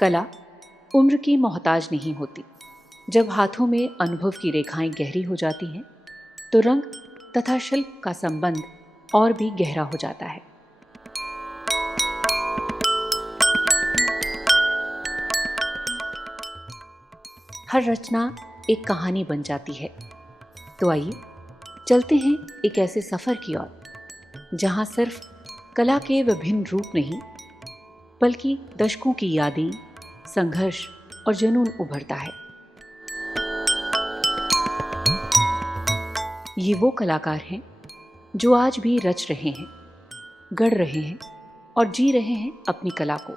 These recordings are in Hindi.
कला उम्र की मोहताज नहीं होती। जब हाथों में अनुभव की रेखाएं गहरी हो जाती हैं तो रंग तथा शिल्प का संबंध और भी गहरा हो जाता है। हर रचना एक कहानी बन जाती है। तो आइए चलते हैं एक ऐसे सफर की ओर जहां सिर्फ कला के विभिन्न रूप नहीं बल्कि दशकों की यादें, संघर्ष और जुनून उभरता है। ये वो कलाकार हैं जो आज भी रच रहे हैं, गढ़ रहे हैं और जी रहे हैं अपनी कला को।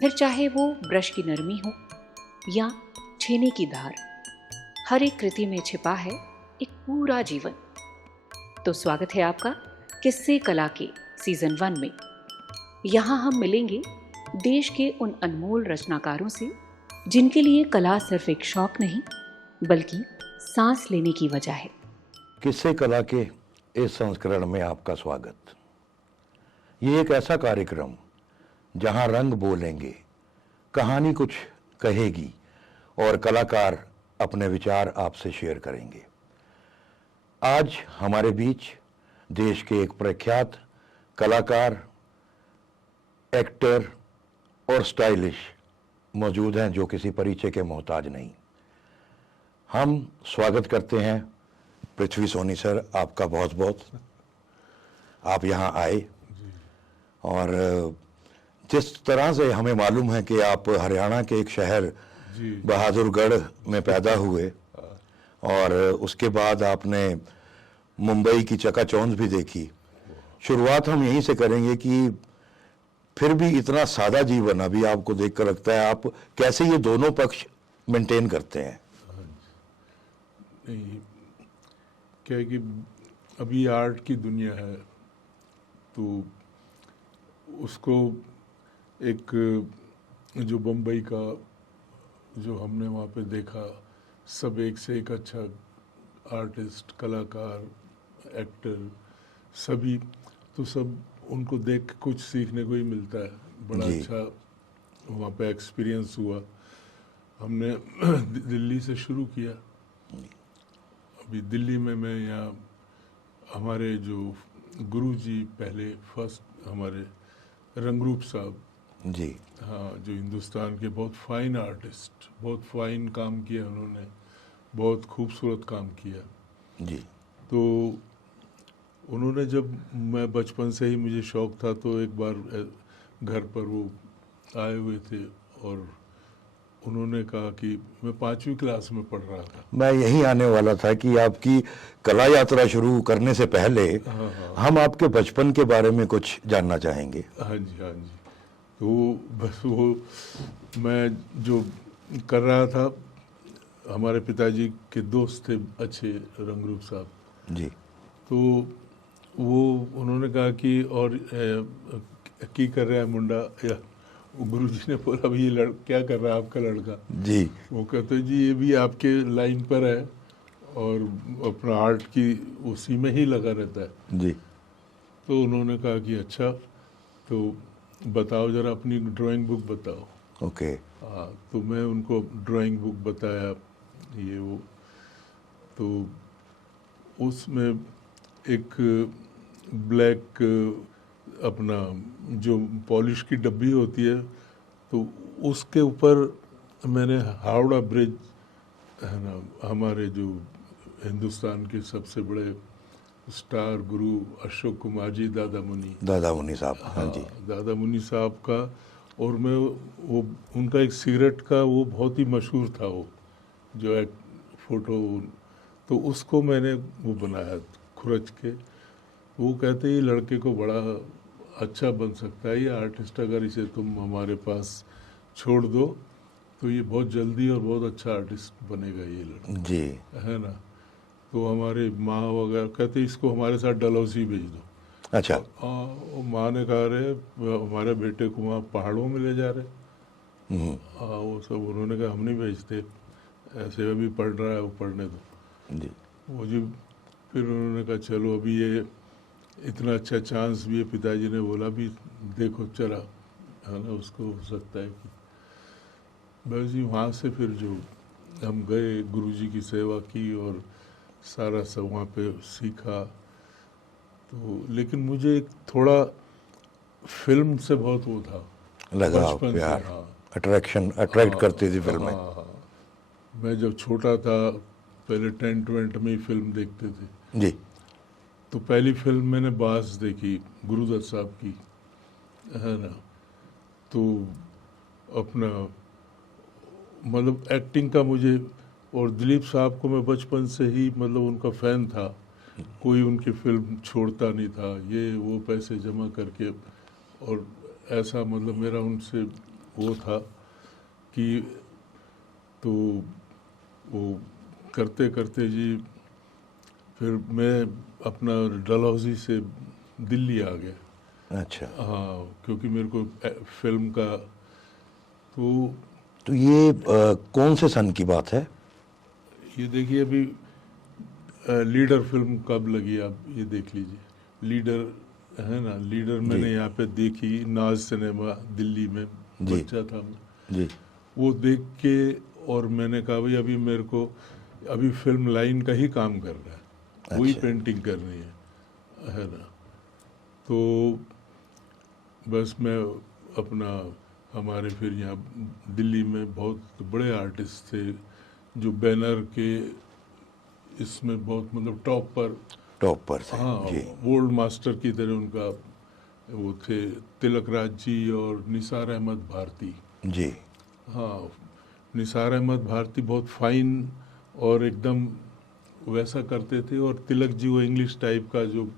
फिर चाहे वो ब्रश की नरमी हो या छेने की धार, हर एक कृति में छिपा है एक पूरा जीवन। तो स्वागत है आपका किस्से कला के सीजन 1 में। यहाँ हम मिलेंगे देश के उन अनमोल रचनाकारों से जिनके लिए कला सिर्फ एक शौक नहीं बल्कि सांस लेने की वजह है। किस्से कला के इस संस्करण में आपका स्वागत। ये एक ऐसा कार्यक्रम जहां रंग बोलेंगे, कहानी कुछ कहेगी और कलाकार अपने विचार आपसे शेयर करेंगे। आज हमारे बीच देश के एक प्रख्यात कलाकार, एक्टर और स्टाइलिश मौजूद हैं जो किसी परिचय के मोहताज नहीं। हम स्वागत करते हैं पृथ्वी सोनी सर, आपका बहुत बहुत। आप यहाँ आए और जिस तरह से हमें मालूम है कि आप हरियाणा के एक शहर बहादुरगढ़ में पैदा हुए और उसके बाद आपने मुंबई की चकाचौंध भी देखी। शुरुआत हम यहीं से करेंगे कि फिर भी इतना सादा जीवन अभी आपको देखकर लगता है, आप कैसे ये दोनों पक्ष मेंटेन करते हैं? नहीं, क्या है कि अभी आर्ट की दुनिया है तो उसको एक जो बम्बई का जो हमने वहाँ पे देखा, सब एक से एक अच्छा आर्टिस्ट, कलाकार, एक्टर सभी, तो सब उनको देख कुछ सीखने को ही मिलता है। बड़ा अच्छा वहाँ पे एक्सपीरियंस हुआ। हमने दिल्ली से शुरू किया। अभी दिल्ली में मैं यहाँ हमारे जो गुरुजी पहले फर्स्ट हमारे रंगरूप साहब जी, हाँ, जो हिंदुस्तान के बहुत फाइन आर्टिस्ट, बहुत फाइन काम किया उन्होंने, बहुत खूबसूरत काम किया जी। तो उन्होंने, जब मैं बचपन से ही मुझे शौक था तो एक बार घर पर वो आए हुए थे और उन्होंने कहा कि मैं 5वीं क्लास में पढ़ रहा था। मैं यही आने वाला था कि आपकी कला यात्रा शुरू करने से पहले हम आपके बचपन के बारे में कुछ जानना चाहेंगे। हाँ जी, हाँ जी। तो बस वो मैं जो कर रहा था, हमारे पिताजी के दोस्त थे अच्छे, रंगरूप साहब जी। तो वो उन्होंने कहा कि और की कर रहा है मुंडा, या गुरुजी ने बोला भाई ये क्या कर रहा है आपका लड़का जी। वो कहते जी ये भी आपके लाइन पर है और अपना आर्ट की उसी में ही लगा रहता है जी। तो उन्होंने कहा कि अच्छा, तो बताओ जरा अपनी ड्राइंग बुक बताओ। ओके। हाँ, तो मैं उनको ड्राइंग बुक बताया ये वो, तो उसमें एक ब्लैक अपना जो पॉलिश की डब्बी होती है तो उसके ऊपर मैंने हावड़ा ब्रिज है ना, हमारे जो हिंदुस्तान के सबसे बड़े स्टार गुरु अशोक कुमार जी, दादा मुनि साहब, हाँ जी, दादा मुनि साहब का, और मैं वो उनका एक सिगरेट का वो बहुत ही मशहूर था वो जो एक फ़ोटो, तो उसको मैंने वो बनाया खुरच के। वो कहते ये लड़के को बड़ा अच्छा बन सकता है ये आर्टिस्ट, अगर इसे तुम हमारे पास छोड़ दो तो ये बहुत जल्दी और बहुत अच्छा आर्टिस्ट बनेगा ये लड़का जी, है ना। तो हमारे माँ वगैरह कहते इसको हमारे साथ डलहौजी भेज दो। अच्छा। माँ ने कहा रहे हमारे बेटे को वहाँ पहाड़ों में ले जा रहे। वो सब उन्होंने कहा हम नहीं भेजते, ऐसे अभी पढ़ रहा है वो, पढ़ने दो जी। वो जी। फिर उन्होंने कहा चलो अभी ये इतना अच्छा चांस भी है, पिताजी ने बोला भी देखो चला, है ना, उसको हो सकता है कि बस जी। वहाँ से फिर जो हम गए, गुरुजी की सेवा की और सारा सब वहाँ पे सीखा। तो लेकिन मुझे एक थोड़ा फिल्म से बहुत वो था लगाव, बचपन से। प्यार, हाँ अट्रैक्ट करती थी फिल्में। हाँ हाँ। मैं जब छोटा था पहले टेंट वेंट में ही फिल्म देखते थे। जी। तो पहली फिल्म मैंने बास देखी गुरुदत्त साहब की, है ना। तो अपना मतलब एक्टिंग का मुझे, और दिलीप साहब को मैं बचपन से ही मतलब उनका फ़ैन था। कोई उनकी फिल्म छोड़ता नहीं था, ये वो पैसे जमा करके। और ऐसा मतलब मेरा उनसे वो था कि तो वो करते करते जी फिर मैं अपना डलहौजी से दिल्ली आ गया। अच्छा, हाँ, क्योंकि मेरे को फिल्म का तो तो ये कौन से सन की बात है? ये देखिए अभी लीडर फिल्म कब लगी, आप ये देख लीजिए। लीडर, है ना, लीडर जी मैंने यहाँ पे देखी नाज सिनेमा दिल्ली में, जी बच्चा था मैं। जी। वो देख के और मैंने कहा भाई अभी मेरे को अभी फिल्म लाइन का ही काम करना है, वही अच्छा। पेंटिंग करनी है ना। तो बस मैं अपना हमारे फिर यहाँ दिल्ली में बहुत बड़े आर्टिस्ट थे जो बैनर के इसमें बहुत मतलब टॉप पर थे। हाँ, जी गोल्ड मास्टर की तरह उनका वो थे, तिलक राज जी और निसार अहमद भारती। जी हाँ, निसार अहमद भारती बहुत फाइन और एकदम वैसा करते थे, और तिलक जी वो इंग्लिश टाइप का जो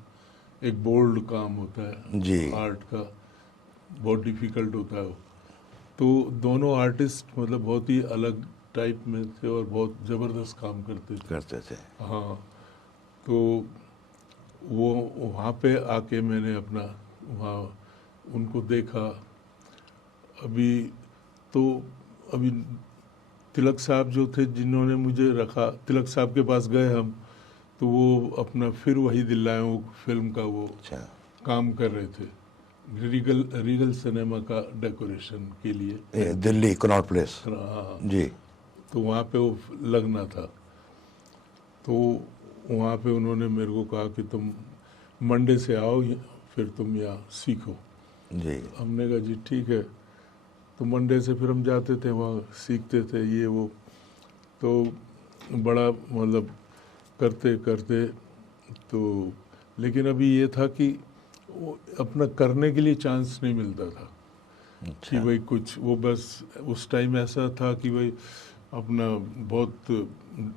एक बोल्ड काम होता है जी। आर्ट का, बहुत डिफिकल्ट होता है वो। तो दोनों आर्टिस्ट मतलब बहुत ही अलग टाइप में थे और बहुत ज़बरदस्त काम करते थे। थे। हाँ, तो वो वहाँ पे आके मैंने अपना वहाँ उनको देखा। अभी तो अभी तिलक साहब जो थे जिन्होंने मुझे रखा, तिलक साहब के पास गए हम, तो वो अपना फिर वही दिलायों फिल्म का वो अच्छा। काम कर रहे थे, रीगल रीगल सिनेमा का डेकोरेशन के लिए। Delhi Connaught place. हाँ, जी तो वहाँ पे वो लगना था। तो वहाँ पे उन्होंने मेरे को कहा कि तुम मंडे से आओ, फिर तुम यहाँ सीखो। जी हमने कहा जी ठीक है। तो मंडे से फिर हम जाते थे वहाँ, सीखते थे ये वो। तो बड़ा मतलब करते करते तो, लेकिन अभी ये था कि वो अपना करने के लिए चांस नहीं मिलता था कि अच्छा। भाई कुछ वो, बस उस टाइम ऐसा था कि भाई अपना बहुत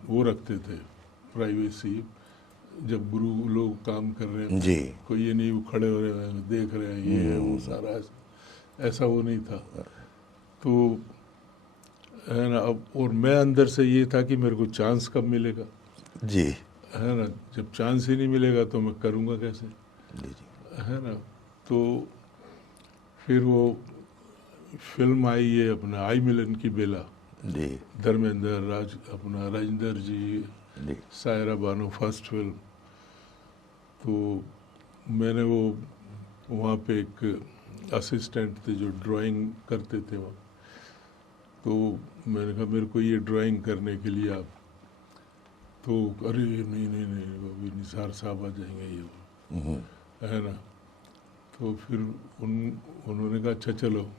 वो रखते थे प्राइवेसी, जब गुरु लोग काम कर रहे हैं जी कोई ये नहीं वो खड़े हो रहे हैं देख रहे हैं, ये है वो सारा ऐसा वो नहीं था। तो है ना, अब और मैं अंदर से ये था कि मेरे को चांस कब मिलेगा, जी है ना। जब चांस ही नहीं मिलेगा तो मैं करूँगा कैसे, जी जी। है ना। तो फिर वो फिल्म आई ये अपना आई मिलन की बेला, जी धर्मेंद्र राज अपना राजेंद्र जी, जी सायरा बानो, फर्स्ट फिल्म। तो मैंने वो वहाँ पे एक असिस्टेंट थे जो ड्राइंग करते थे वहाँ। तो मैंने कहा मेरे को ये ड्राइंग करने के लिए आप, तो अरे नहीं नहीं नहीं अभी निसार साहब आ जाएंगे ये वो, है ना। तो फिर उन्होंने कहा अच्छा चलो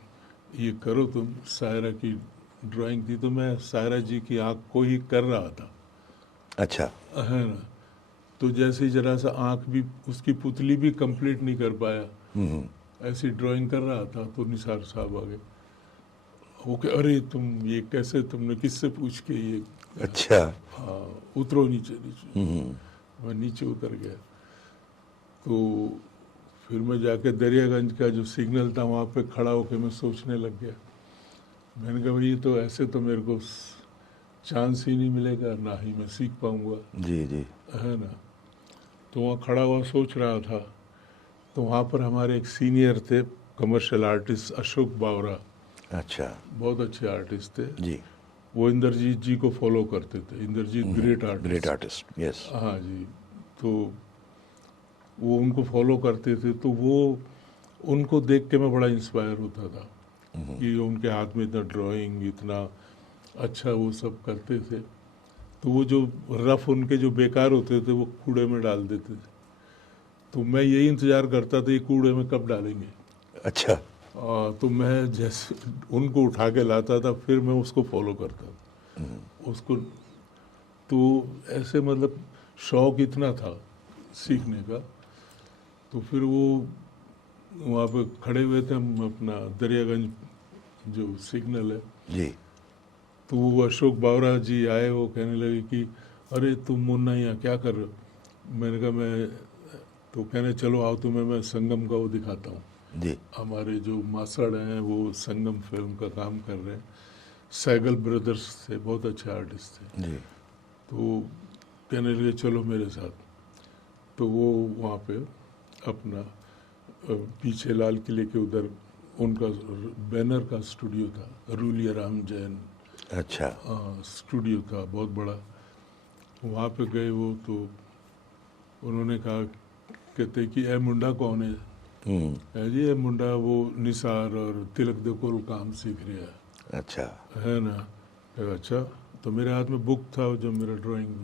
ये करो तुम। सायरा की ड्राइंग थी तो मैं सायरा जी की आँख को ही कर रहा था, अच्छा। है ना। तो जैसे ही जरा सा आँख भी उसकी पुतली भी कंप्लीट नहीं कर पाया, ऐसी ड्राइंग कर रहा था तो निसार साहब आ गए। वो कि अरे तुम ये कैसे, तुमने किससे पूछ के ये, अच्छा। हाँ उतरो नीचे नीचे। मैं नीचे उतर गया। तो फिर मैं जाके दरियागंज का जो सिग्नल था वहाँ पे खड़ा होकर मैं सोचने लग गया। मैंने कहा भाई ये तो ऐसे तो मेरे को चांस ही नहीं मिलेगा, ना ही मैं सीख पाऊँगा, जी जी है ना। तो वहाँ खड़ा हुआ सोच रहा था, तो वहाँ पर हमारे एक सीनियर थे कमर्शियल आर्टिस्ट अशोक बावरा, अच्छा। बहुत अच्छे आर्टिस्ट थे। जी वो इंद्रजीत जी को फॉलो करते थे, Indrajit great artist. Great artist, yes. हाँ जी। तो वो उनको फॉलो करते थे, तो वो उनको देख के मैं बड़ा इंस्पायर होता था कि उनके हाथ में इतना ड्राइंग, इतना अच्छा वो सब करते थे। तो वो जो रफ उनके जो बेकार होते थे वो कूड़े में डाल देते थे, तो मैं यही इंतज़ार करता था ये कूड़े में कब डालेंगे। अच्छा। तो मैं जैसे उनको उठा के लाता था, फिर मैं उसको फॉलो करता था उसको। तो ऐसे मतलब शौक इतना था सीखने का। तो फिर वो वहाँ पे खड़े हुए थे हम, अपना दरियागंज जो सिग्नल है, जी। तो वो अशोक बावरा जी आए, वो कहने लगे कि अरे तुम मुन्ना यहाँ क्या कर रहे हो। मैंने कहा मैं, तो कहने चलो आओ तुम्हें मैं संगम का वो दिखाता हूँ। जी। हमारे जो मासड़ हैं वो संगम फिल्म का काम कर रहे हैं, सैगल ब्रदर्स थे, बहुत अच्छे आर्टिस्ट थे। जी। तो कहने लगे चलो मेरे साथ। तो वो वहाँ पे अपना पीछे लाल किले के उधर उनका बैनर का स्टूडियो था, रूलिया राम जैन अच्छा। स्टूडियो था बहुत बड़ा। वहाँ पे गए वो, तो उन्होंने कहा, कहते कि ए मुंडा कौन है। जी ये मुंडा वो निसार और तिलक दे कोल काम सीख रहा है। अच्छा। है ना। कहा, अच्छा। तो मेरे हाथ में बुक था जो मेरा ड्राइंग।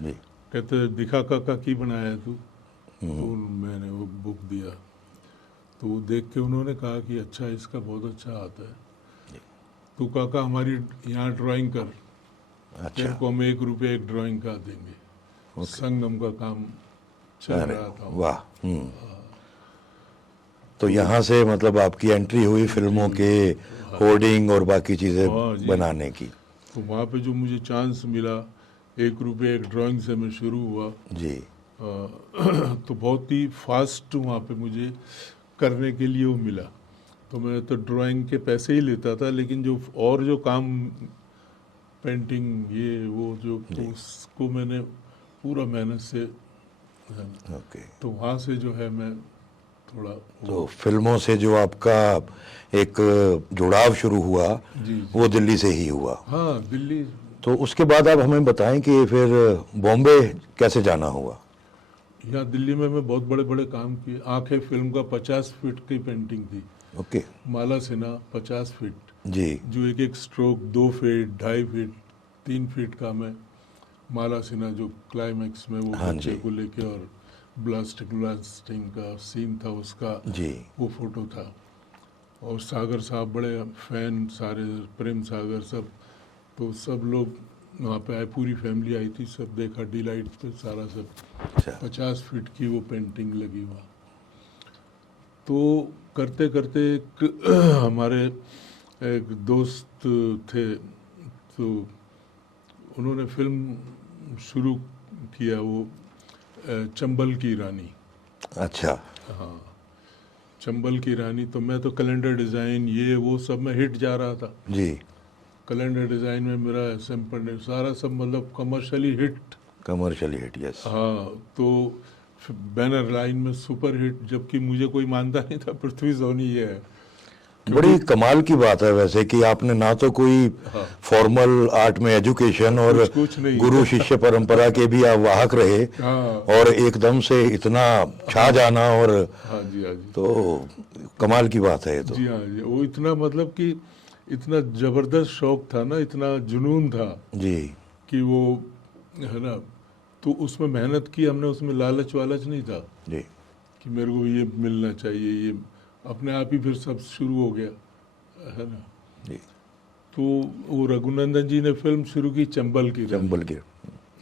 जी। कहते दिखा काका की बनाया तू। तो मैंने वो बुक दिया, तो वो देख के उन्होंने कहा कि अच्छा इसका बहुत अच्छा आता है, तू काका हमारी यहाँ ड्राइंग कर, अच्छा। तेरे को हम 1 रुपया एक ड्राइंग का देंगे। संगम का काम चल अरे रहा था। वाह। तो यहाँ से मतलब आपकी एंट्री हुई फिल्मों के होर्डिंग और बाकी चीजें हाँ जी। बनाने की। तो वहाँ पे जो मुझे चांस मिला, 1 रुपये एक ड्राइंग से मैं शुरू हुआ। जी। तो बहुत ही फास्ट वहाँ पे मुझे करने के लिए वो मिला। तो मैं तो ड्राइंग के पैसे ही लेता था, लेकिन जो और जो काम, पेंटिंग ये वो जो, तो उसको मैंने पूरा मेहनत से, ओके। तो वहाँ से जो है मैं थोड़ा तो फिल्मों से जो आपका एक जुड़ाव शुरू हुआ जी। वो दिल्ली से ही हुआ। हाँ दिल्ली। तो उसके बाद आप हमें बताएं कि फिर बॉम्बे कैसे जाना हुआ। यहाँ दिल्ली में मैं बहुत बड़े बड़े काम किए। आंखें फिल्म का 50 फीट की पेंटिंग थी। ओके। माला सिन्हा 50 फीट, जी। जो एक एक स्ट्रोक 2 फीट, 2.5 फीट, 3 फीट का मैं माला सिन्हा जो क्लाइमैक्स में वो हाँ बच्चे जी। को लेके और ब्लास्टिंग का सीन था उसका, जी। वो फोटो था। और सागर साहब बड़े फैन, सारे प्रेम सागर सब, तो सब लोग वहाँ पे आए, पूरी फैमिली आई थी, सब देखा डिलाइट पे सारा सब। अच्छा। 50 फीट की वो पेंटिंग लगी वहाँ। तो करते करते एक हमारे एक दोस्त थे, तो उन्होंने फिल्म शुरू किया, वो चंबल की रानी। अच्छा। हाँ, चंबल की रानी। तो मैं तो कैलेंडर डिज़ाइन ये वो सब में हिट जा रहा था। जी। कैलेंडर डिज़ाइन में मेरा एसएम सारा सब मतलब commercially hit. Commercial hit, yes. हाँ, तो बैनर लाइन में सुपर हिट, जबकि मुझे कोई मानता नहीं था पृथ्वी सोनी ये है। बड़ी कमाल की बात है वैसे कि आपने ना तो कोई हाँ। फॉर्मल आर्ट में एजुकेशन और कुछ नहीं। गुरु शिष्य परंपरा के भी आप वाहक रहे, हाँ और एकदम से इतना छा जाना, और हाँ जी, हाँ जी। तो कमाल की बात है ये तो। जी हाँ जी, वो इतना मतलब कि इतना जबरदस्त शौक था ना, इतना जुनून था जी। कि वो, है ना। तो उसमें मेहनत की हमने, उसमें लालच वालच नहीं था जी। कि मेरे को ये मिलना चाहिए, ये अपने आप ही फिर सब शुरू हो गया, है ना। जी। तो वो रघुनंदन जी ने फिल्म शुरू की चंबल की रानी। चंबल के।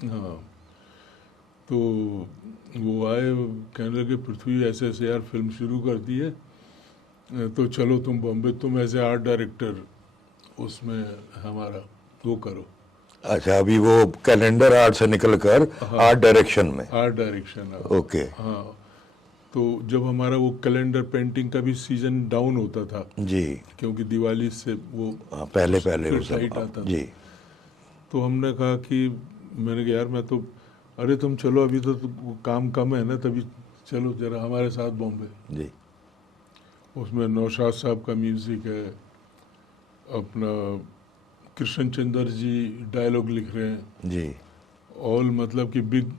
हाँ, तो वो आए, कहने लगे पृथ्वी ऐसे ऐसे यार फिल्म शुरू कर दी है, तो चलो तुम बॉम्बे, तुम एज ए आर्ट डायरेक्टर उसमें हमारा वो करो। अच्छा, अभी वो कैलेंडर आर्ट से निकलकर आर्ट डायरेक्शन में। Art direction. ओके। हाँ, तो जब हमारा वो कैलेंडर पेंटिंग का भी सीजन डाउन होता था, जी। क्योंकि दिवाली से वो पहले पहले फिर वो सब। टाइट आता था। जी। तो हमने कहा कि, मैंने कहा यार मैं तो, अरे तुम चलो अभी तो काम कम है ना, तभी चलो जरा हमारे साथ बॉम्बे। जी। उसमें नौशाद साहब का म्यूज़िक है, अपना कृष्ण चंद्र जी डायलॉग लिख रहे हैं, जी। ऑल मतलब कि बिग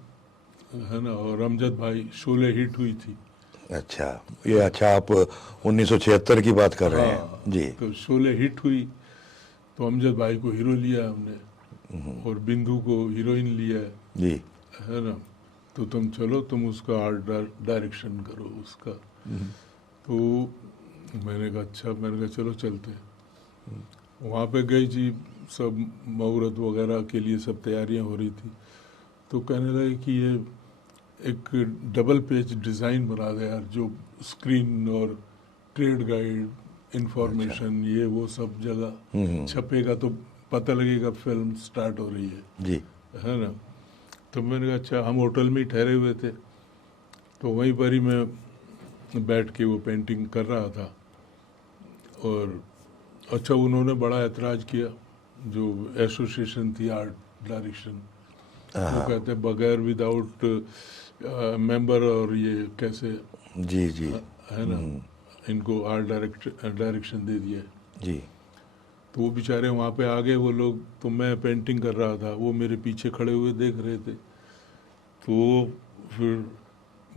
है ना, और अमजद भाई, शोले हिट हुई थी। अच्छा, ये अच्छा आप 1976 की बात कर रहे हैं जी। तो शोले हिट हुई तो अमजद भाई को हीरो लिया हमने और बिंदु को हीरोइन लिया जी। है ना। तो तुम चलो, तुम उसका आर्ट डायरेक्शन करो उसका। तो मैंने कहा अच्छा, मैंने कहा चलो चलते हैं। वहाँ पे गई जी, सब मुहूर्त वगैरह के लिए सब तैयारियां हो रही थी। तो कहने लगे कि ये एक डबल पेज डिज़ाइन बना दे यार, जो स्क्रीन और ट्रेड गाइड इंफॉर्मेशन ये वो सब जगह छपेगा तो पता लगेगा फिल्म स्टार्ट हो रही है जी। है ना। तो मैंने कहा अच्छा, हम होटल में ही ठहरे हुए थे, तो वहीं पर ही मैं बैठ के वो पेंटिंग कर रहा था। और अच्छा, उन्होंने बड़ा ऐतराज़ किया, जो एसोसिएशन थी आर्ट डायरेक्शन, वो कहते बगैर विदाउट मेंबर और ये कैसे जी जी है ना, इनको आर्ट डायरेक्शन दे दिया है। जी। तो वो बेचारे वहाँ पे आ गए वो लोग, तो मैं पेंटिंग कर रहा था, वो मेरे पीछे खड़े हुए देख रहे थे। तो फिर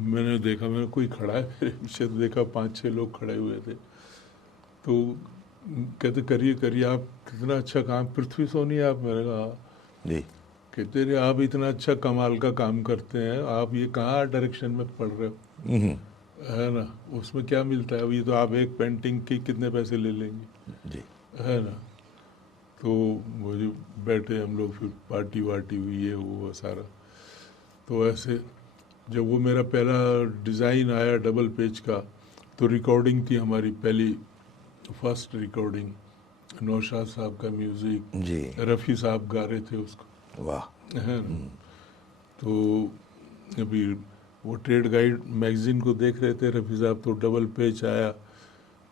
मैंने देखा, मैंने कोई खड़ा है मेरे पीछे, तो देखा 5-6 लोग खड़े हुए थे। तो कहते करिए करिए, आप कितना अच्छा काम, पृथ्वी सोनी आप? मैंने कहा जी। कहते रे आप इतना अच्छा कमाल का काम करते हैं, आप ये कहाँ डायरेक्शन में पढ़ रहे हो है ना, उसमें क्या मिलता है? अभी तो आप एक पेंटिंग के कितने पैसे ले लेंगे जी। है ना। तो मुझे बैठे हम लोग, फिर पार्टी वार्टी हुई, ये हुआ सारा। तो ऐसे जब वो मेरा पहला डिज़ाइन आया डबल पेज का, तो रिकॉर्डिंग थी हमारी पहली, फर्स्ट रिकॉर्डिंग, नौशाद साहब का म्यूज़िक, जी। रफ़ी साहब गा रहे थे उसको वाह। है ना। तो अभी वो ट्रेड गाइड मैगजीन को देख रहे थे रफ़ी साहब, तो डबल पेज आया,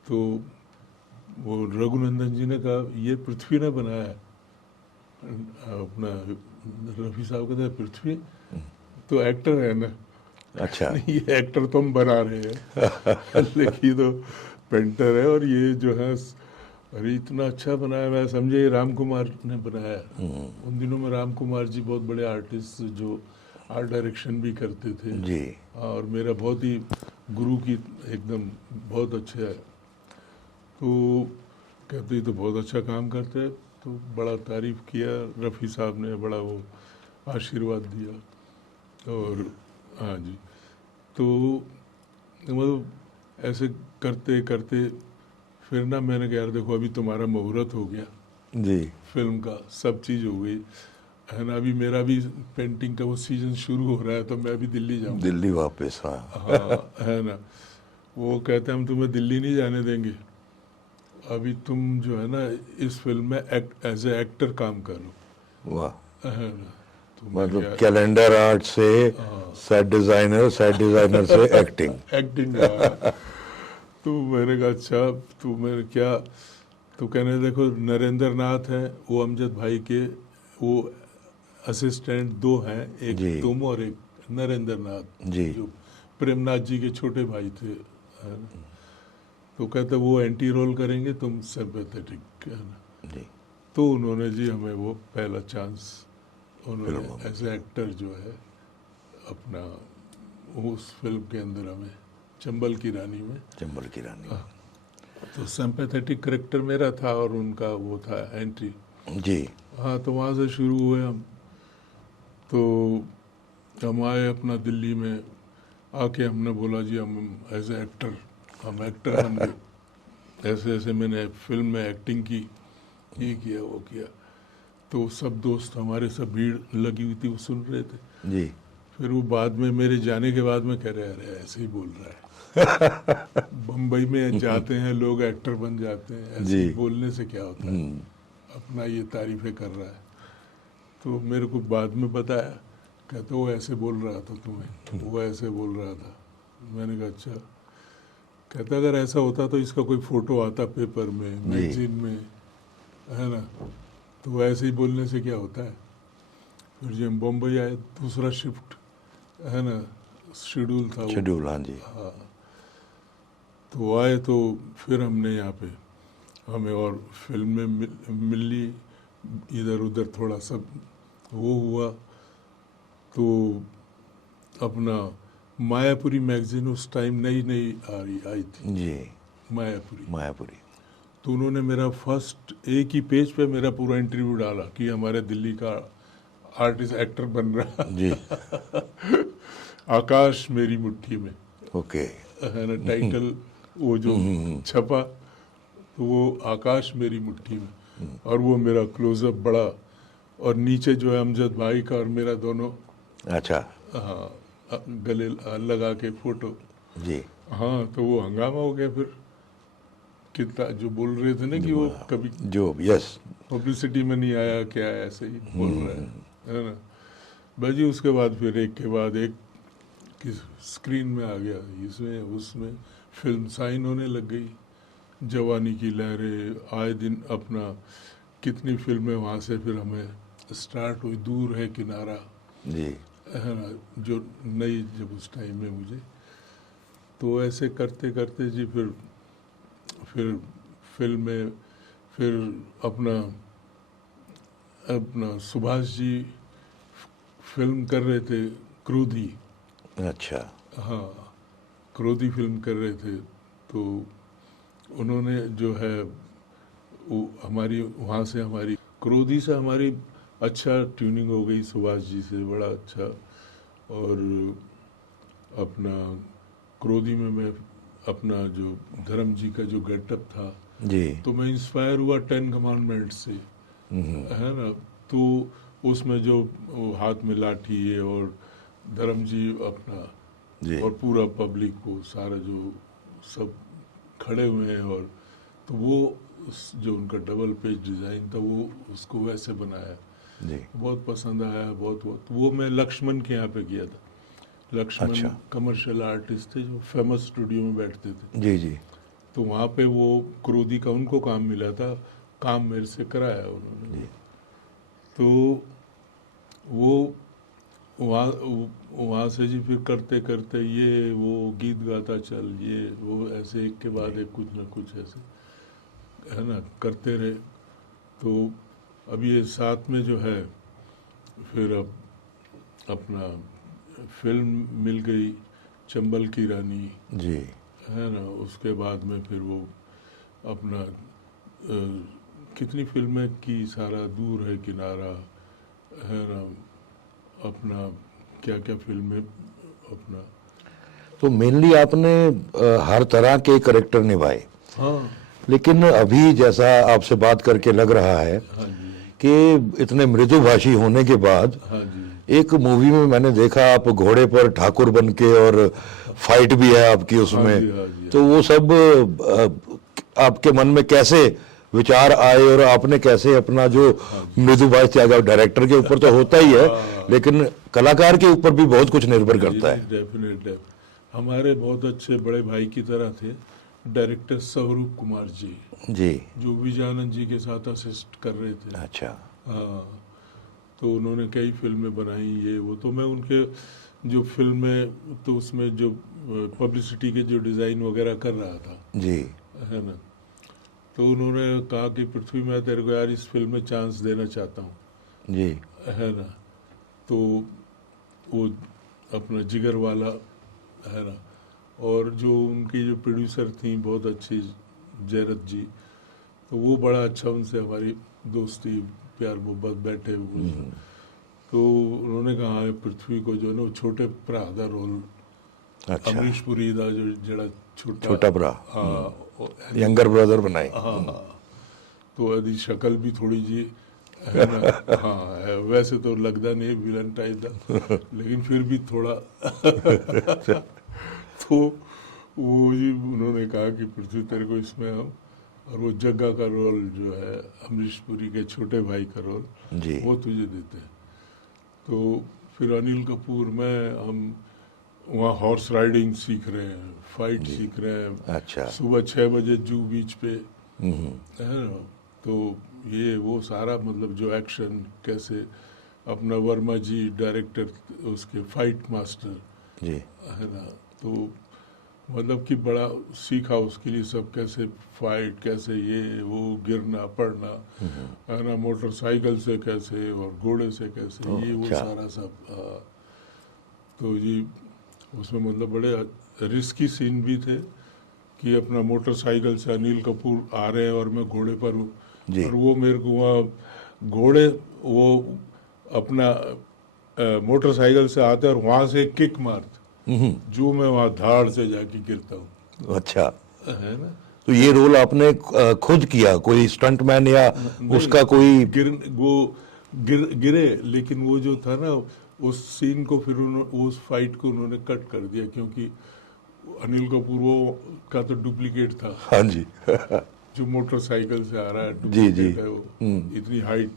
तो वो रघुनंदन जी ने कहा ये पृथ्वी ने बनाया है अपना। रफ़ी साहब कहते हैं पृथ्वी तो एक्टर है ना। अच्छा। नहीं, ये एक्टर तो हम बना रहे हैं लेकिन तो पेंटर है, और ये जो है अरे इतना अच्छा बनाया, मैं समझे ये राम कुमार ने बनाया। उन दिनों में राम कुमार जी बहुत बड़े आर्टिस्ट जो आर्ट डायरेक्शन भी करते थे जी। और मेरा बहुत ही गुरु की एकदम बहुत अच्छा है। तो कहते ही तो बहुत अच्छा काम करते हैं, तो बड़ा तारीफ किया रफ़ी साहब ने, बड़ा वो आशीर्वाद दिया। और हाँ जी, तो मतलब ऐसे करते करते फिर ना मैंने कहा यार देखो, अभी तुम्हारा मुहूर्त हो गया जी। फिल्म का, सब चीज़ हो गई है ना, अभी मेरा भी पेंटिंग का वो सीजन शुरू हो रहा है, तो मैं अभी दिल्ली जाऊँगा। दिल्ली वापस, हाँ। हाँ है ना। वो कहते हैं हम तुम्हें दिल्ली नहीं जाने देंगे, अभी तुम जो है ना इस फिल्म में एज ए एक्टर काम करो वाह। है ना। तो मतलब कैलेंडर आर्ट से सेट डिजाइनर, सेट डिजाइनर से एक्टिंग। एक्टिंग तो मैंने कहा अच्छा, तो मैंने क्या, तो कहने देखो नरेंद्र नाथ है वो अमजद भाई के वो असिस्टेंट दो हैं, एक जी। तुम और एक नरेंद्र नाथ जी। जो प्रेमनाथ जी के छोटे भाई थे है ना। तो कहते वो एंटी रोल करेंगे, तुम सिंपैथेटिक है ना। जी। तो उन्होंने जी हमें वो पहला चांस उन्होंने एज ए एक्टर जो है अपना उस फिल्म के अंदर हमें, चंबल की रानी में, चंबल की रानी। तो सिंपैथेटिक करेक्टर मेरा था और उनका वो था एंट्री। जी। हाँ, तो वहाँ से शुरू हुए हम। तो हम आए अपना दिल्ली में, आके हमने बोला जी हम एज ए एक्टर, हम एक्टर बन गए। ऐसे ऐसे मैंने फिल्म में एक्टिंग की, ये किया वो किया। तो सब दोस्त हमारे, सब भीड़ लगी हुई थी, वो सुन रहे थे। जी। फिर वो बाद में मेरे जाने के बाद में कह रहे अरे ऐसे ही बोल रहा है बम्बई में जाते हैं लोग एक्टर बन जाते हैं, ऐसे ही बोलने से क्या होता है, अपना ये तारीफें कर रहा है। तो मेरे को बाद में बताया, कहते वो ऐसे बोल रहा था तुम्हें, वो ऐसे बोल रहा था। मैंने कहा अच्छा। कहता अगर ऐसा होता तो इसका कोई फ़ोटो आता पेपर में, मैगजीन में है ना, तो ऐसे ही बोलने से क्या होता है। फिर जब हम बम्बई आए, दूसरा शिफ्ट है ना, शेड्यूल था शेड्यूल, हाँ जी। हाँ, तो आए तो फिर हमने यहाँ पे हमें और फिल्म में मिली, इधर उधर थोड़ा सब वो हुआ। तो अपना मायापुरी मैगजीन उस टाइम नई नई आई थी, जी, मायापुरी। मायापुरी। तो उन्होंने मेरा फर्स्ट एक ही पेज पे मेरा पूरा इंटरव्यू डाला कि हमारे दिल्ली का आर्टिस्ट एक्टर बन रहा जी। आकाश मेरी मुट्ठी में, ओके। है ना टाइटल, वो जो छपा, तो वो आकाश मेरी मुट्ठी में, और वो मेरा क्लोजअप बड़ा, और नीचे जो है अमजद भाई का और मेरा दोनों, अच्छा। हाँ, गले लगा के फोटो। जी। हाँ, तो वो हंगामा हो गया फिर, कितना जो बोल रहे थे ना कि वो कभी जो, यस। पब्लिसिटी में नहीं आया, क्या है, ऐसे ही बोल रहा है ना। बस जी उसके बाद फिर एक के बाद एक किस स्क्रीन में आ गया, इसमें उसमें फिल्म साइन होने लग गई, जवानी की लहरें, आए दिन अपना कितनी फिल्में वहाँ से फिर हमें स्टार्ट हुई, दूर है किनारा, जी। है ना, जो नई जब उस टाइम में मुझे, तो ऐसे करते करते जी फिर फिल्म में फिर अपना अपना सुभाष जी फिल्म कर रहे थे, क्रोधी। अच्छा। हाँ, क्रोधी फिल्म कर रहे थे, तो उन्होंने जो है वो हमारी वहाँ से, हमारी क्रोधी से हमारी अच्छा ट्यूनिंग हो गई सुभाष जी से, बड़ा अच्छा। और अपना क्रोधी में मैं अपना जो धर्म जी का जो गेटअप था, जी। तो मैं इंस्पायर हुआ 10 कमांडमेंट से, है ना। तो उसमें जो वो हाथ में लाठी है और धर्म जी अपना, जी। और पूरा पब्लिक को सारा जो सब खड़े हुए हैं, और तो वो जो उनका डबल पेज डिज़ाइन था वो उसको वैसे बनाया, जी। बहुत पसंद आया, बहुत बहुत। वो मैं लक्ष्मण के यहाँ पे किया था, लक्ष्मण अच्छा। कमर्शियल आर्टिस्ट थे जो फेमस स्टूडियो में बैठते थे, जी। जी। तो वहाँ पे वो क्रोधी का उनको काम मिला था, काम मेरे से कराया उन्होंने। जी। तो वो वहाँ से जी फिर करते करते ये वो गीत गाता चल, ये वो ऐसे एक के बाद एक कुछ ना कुछ ऐसे, है ना, करते रहे। तो अब ये साथ में जो है फिर अब अपना फिल्म मिल गई चंबल की रानी, जी। है ना। उसके बाद में फिर वो अपना कितनी फिल्में की, सारा दूर है किनारा, है ना, अपना क्या क्या फिल्में अपना। तो मेनली आपने हर तरह के करेक्टर निभाए, हाँ लेकिन अभी जैसा आपसे बात करके लग रहा है हाँ जी, कि इतने मृदुभाषी होने के बाद हाँ जी, एक मूवी में मैंने देखा आप घोड़े पर ठाकुर बन के, और फाइट भी है आपकी हाँ उसमें। जी, हाँ जी, तो वो सब आपके मन में कैसे विचार आए, और आपने कैसे अपना जो मृदुभाषी त्यागा, डायरेक्टर के ऊपर तो होता ही है, लेकिन कलाकार के ऊपर भी बहुत कुछ निर्भर करता है। डेफिनेट। हमारे बहुत अच्छे बड़े भाई की तरह थे डायरेक्टर स्वरूप कुमार जी, जी। जो विजयानंद जी के साथ असिस्ट कर रहे थे। अच्छा। हाँ, तो उन्होंने कई फिल्में बनाई, ये वो। तो मैं उनके जो फिल्में, तो उसमें जो पब्लिसिटी के जो डिज़ाइन वगैरह कर रहा था, जी। है ना। तो उन्होंने कहा कि पृथ्वी, मैं तेरे को यार इस फिल्म में चांस देना चाहता हूँ, जी। है ना। तो वो अपना जिगर वाला, है ना, और जो उनकी जो प्रोड्यूसर थी बहुत अच्छी, जयरत जी, तो वो बड़ा अच्छा, उनसे हमारी दोस्ती प्यार मोहब्बत बैठे हुए। तो उन्होंने कहा है पृथ्वी को जो है ना वो छोटे भरा दा रोल, अच्छा। अमरीश पुरी दा जो जड़ा छोटा भरा, हाँ, यंगर ब्रदर बनाए। हाँ, तो यदि शक्ल भी थोड़ी जी, है ना, हाँ है, वैसे तो लगता नहीं विलन टाइप था, लेकिन फिर भी थोड़ा तो वो जी उन्होंने कहा कि पृथ्वी तेरे को इसमें हम, और वो जग्गा का रोल जो है अमरीश पुरी के छोटे भाई का रोल, जी। वो तुझे देते हैं। तो फिर अनिल कपूर में हम वहाँ हॉर्स राइडिंग सीख रहे हैं, फाइट सीख रहे हैं, अच्छा। सुबह 6 बजे जू बीच पे, है ना। तो ये वो सारा मतलब जो एक्शन कैसे, अपना वर्मा जी डायरेक्टर उसके फाइट मास्टर, जी। है ना। तो मतलब कि बड़ा सीखा उसके लिए सब, कैसे फाइट, कैसे ये वो, गिरना पड़ना, है ना, मोटरसाइकिल से कैसे और घोड़े से कैसे, ये वो अच्छा। सारा सब। तो जी उसमें मतलब बड़े रिस्की सीन भी थे कि अपना मोटरसाइकिल से अनिल कपूर आ रहे हैं और मैं घोड़े पर हूँ, जी। और वो मेरे को वहाँ घोड़े वो अपना मोटरसाइकिल से आते हैं और वहाँ से एक किक मारते, जो मैं वहाँ धाड़ से जाके गिरता हूँ, अच्छा, है ना। तो ये रोल आपने खुद किया, कोई स्टंटमैन या उसका कोई? गिरे, लेकिन वो जो था ना उस सीन को फिर उस फाइट को उन्होंने कट कर दिया, क्योंकि अनिल कपूर वो का तो डुप्लीकेट था। हाँ जी। जो मोटरसाइकिल से आ रहा है जी, जी। डुप्लीकेट है वो, इतनी हाइट,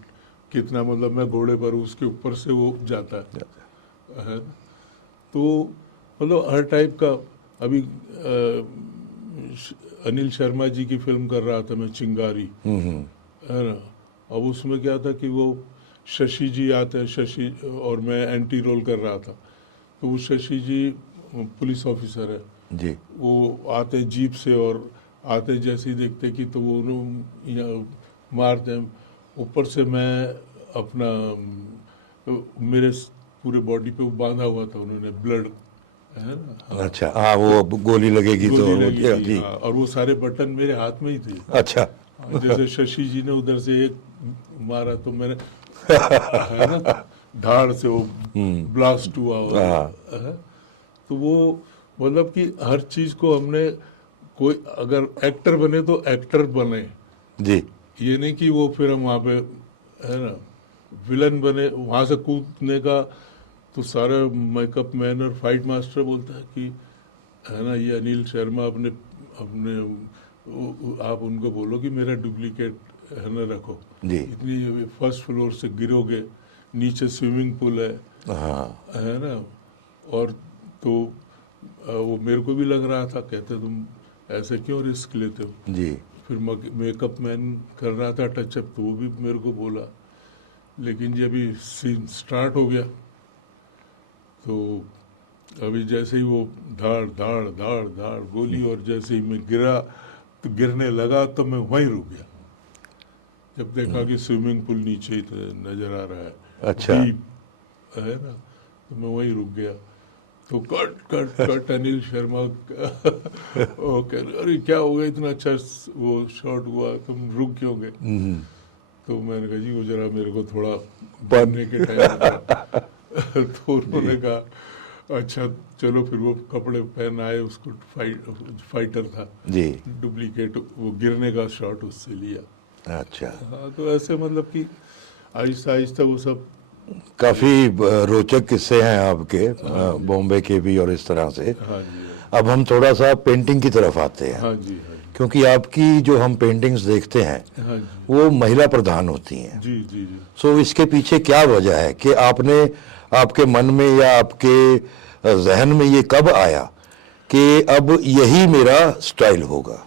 कितना मतलब मैं घोड़े पर हूँ उसके ऊपर से वो जाता है। तो मतलब हर टाइप का। अभी अनिल शर्मा जी की फिल्म कर रहा था मैं, चिंगारी, है ना। अब उसमें क्या था कि वो शशि जी आते हैं, शशि, और मैं एंटी रोल कर रहा था, तो वो शशि जी पुलिस ऑफिसर है जी। वो आते जीप से, और आते जैसे ही देखते कि तो वो मारते हैं। ऊपर से मैं अपना मेरे पूरे बॉडी पे वो बांधा हुआ था उन्होंने, ब्लड, है ना। अच्छा, हाँ, वो गोली लगेगी तो गोली लगी थी, जी। हाँ, और वो सारे बटन मेरे हाथ में ही थे। अच्छा। जैसे शशि जी ने उधर से एक मारा तो मैंने, है ना, धाड़ से वो ब्लास्ट हुआ, है। तो वो मतलब कि हर चीज को हमने, कोई अगर एक्टर बने तो एक्टर बने, जी। ये नहीं कि वो फिर हम वहाँ पे, है ना, विलन बने। वहाँ से कूदने का तो सारा मेकअप मैन और फाइट मास्टर बोलता है कि, है ना, ये अनिल शर्मा अपने अपने आप उनको बोलो कि मेरा डुप्लीकेट, है ना, रखो। जी। इतनी फर्स्ट फ्लोर से गिरोगे, नीचे स्विमिंग पूल है, हाँ। है ना। और तो वो मेरे को भी लग रहा था, कहते तुम ऐसे क्यों रिस्क लेते हो। जी। फिर मेकअप मैन कर रहा था टचअप, तो वो भी मेरे को बोला। लेकिन जब अभी सीन स्टार्ट हो गया तो अभी जैसे ही वो धाड़ धाड़ धाड़ धाड़ गोली, और जैसे ही मैं गिरा तो गिरने लगा तो मैं वहीं रुक गया। जब देखा कि स्विमिंग पूल नीचे ही नजर आ रहा है, अच्छा। डीप, है ना, तो मैं वहीं रुक गया। तो cut cut cut Anil Sharma okay, अरे क्या हो गया, इतना अच्छा वो शॉट हुआ, तुम रुक क्यों गए। तो मैंने कहा जी वो जरा मेरे को थोड़ा बनने के टाइम था। तो उन्होंने कहा अच्छा चलो, फिर वो कपड़े पहन आए, उसको फाइटर था जी। डुप्लीकेट, वो गिरने का शॉट उससे लिया। अच्छा, हाँ, तो ऐसे मतलब कि आहिस्ता आहिस्ता वो सब काफी रोचक किस्से हैं आपके, बॉम्बे के भी और इस तरह से। हाँ जी, अब हम थोड़ा सा पेंटिंग की तरफ आते हैं, हाँ जी, हाँ जी, क्योंकि आपकी जो हम पेंटिंग्स देखते हैं हाँ जी, वो महिला प्रधान होती हैं। जी जी जी। सो इसके पीछे क्या वजह है कि आपने, आपके मन में या आपके जहन में ये कब आया कि अब यही मेरा स्टाइल होगा?